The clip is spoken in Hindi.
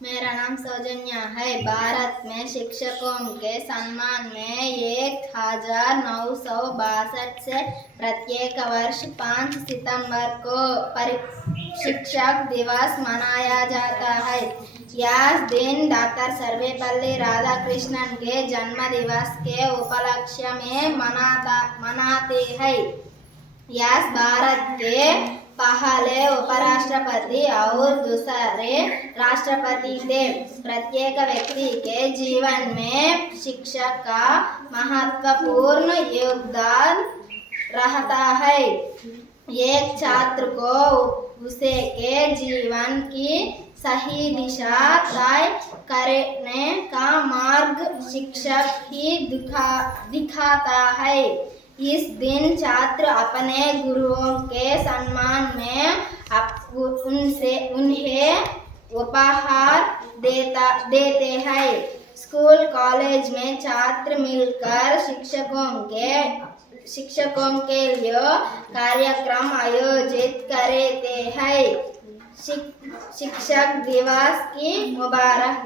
मेरा नाम सौजन्या है। भारत में शिक्षकों के सम्मान में 1962 से प्रत्येक वर्ष 5 सितंबर को शिक्षक दिवस मनाया जाता है। यह दिन डॉक्टर सर्वपल्ली राधाकृष्णन के जन्म दिवस के उपलक्ष्य में मनाते हैं। यह भारत के पहले उपराष्ट्रपति और दूसरे राष्ट्रपति थे। प्रत्येक व्यक्ति के जीवन में शिक्षा का महत्वपूर्ण योगदान रहता है। एक छात्र को उसके जीवन की सही दिशा तय करने का मार्ग शिक्षक ही दिखाता है। इस दिन छात्र अपने गुरुओं के सम्मान में उन्हें उपहार देते हैं। स्कूल कॉलेज में छात्र मिलकर शिक्षकों के लिए कार्यक्रम आयोजित करते हैं। शिक्षक दिवस की मुबारक।